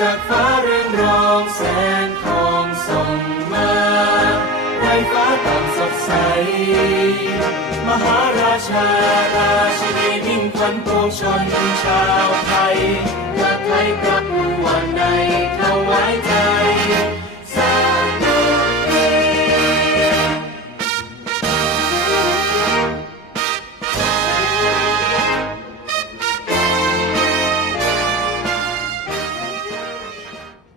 จากฟ้าเรืองรองแสงทองส่องมาในฟ้าต่างสดใส มหาราชาราชินีนิ่งพันปวงชนชาวไทย